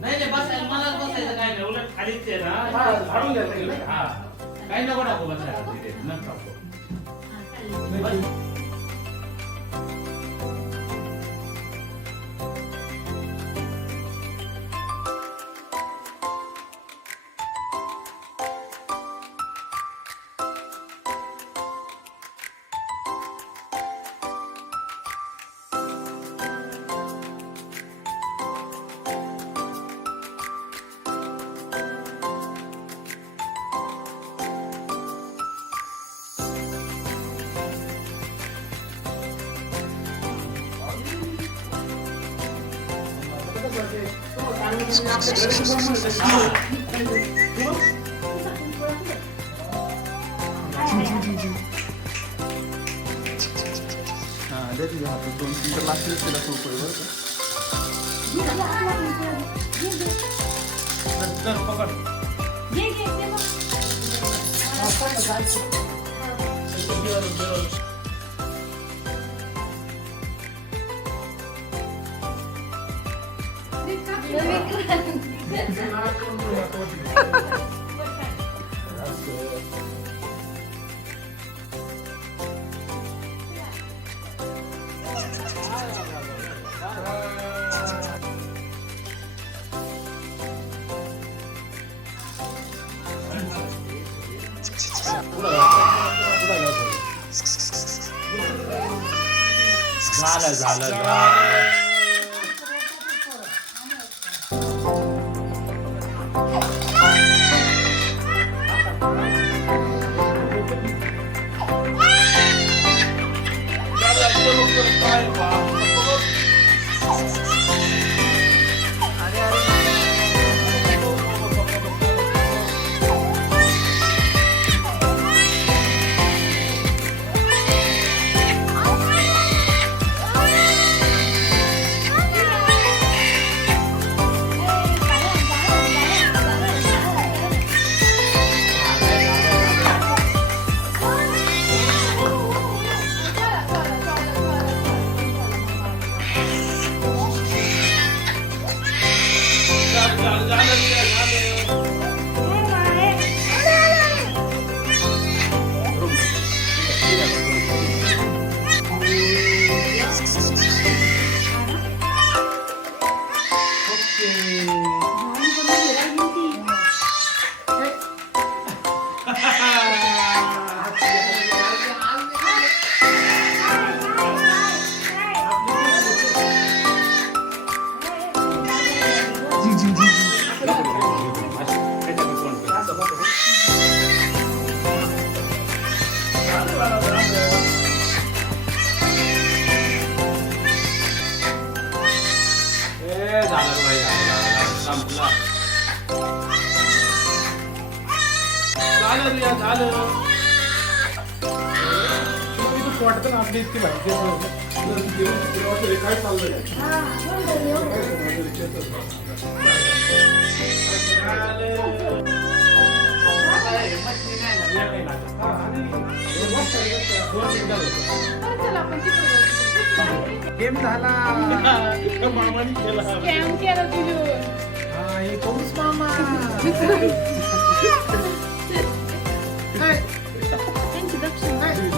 नाही नाही बसायला मला बसायचं काय नाही उलट खालीच आहे ना झाडून घ्यायचं हा काही नको टाकू बसायला तिथे न टाकू तुझ्या हातात 2-3 तर लागलेच त्याला कुरकुरे बरं झालं वाटतं ना आपली इतकी माहिती काय चाललंय गेम झाला मामाने केला स्कॅम केला तुझ्या हा हे कौस मामा त्यांची दक्षिण